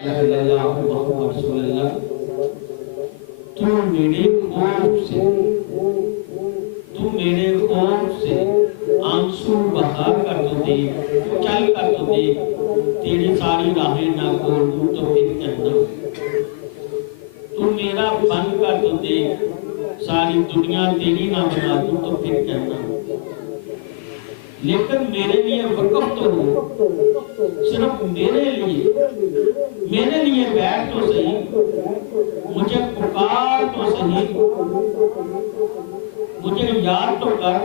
اللہ محمد رسول اللہ، تو میرے خوف سے آنسو بہا کر تو دیکھ، تو چل کر تو دیکھ، تیری ساری راہیں نہ کھول دوں تو پھر کہنا، تو میرا بن کر تو دیکھ، ساری دنیا تیری نہ بنا دوں تو پھر کہنا، لیکن میرے لیے وقف تو ہو، صرف میرے لیے بیٹھ تو صحیح، مجھے پکار تو صحیح، مجھے یاد تو کر،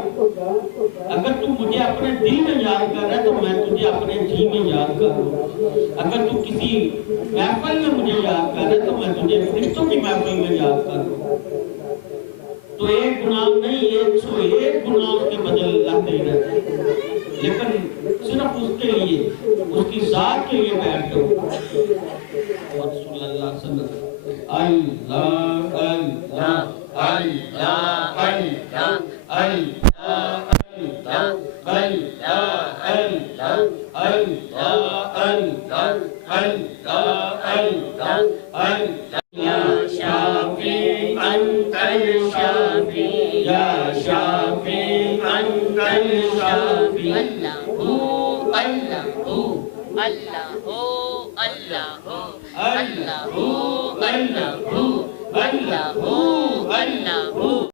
اگر تو مجھے اپنے دل میں یاد کر رہا ہے تو میں تجھے اپنے جی میں یاد کروں، اگر تو کسی محفل میں مجھے یاد کر رہا ہے تو میں تجھے فرشتوں کی محفل میں یاد کروں، تو ایک گناہ نہیں 101 گناہ اس کے بدل اللہ دے رہے ہیں، لیکن صرف اس کے لیے، اس کی ذات کے لیے بیٹھ جاؤ۔ رسول اللہ صلی اللہ اللہ اللہ اللہ اللہ اللہ یا شافی انت الشافی، یا شافی انت الشافی، اللہ اللہ اللہ اللہ اللہ اللہ اللہ اللہ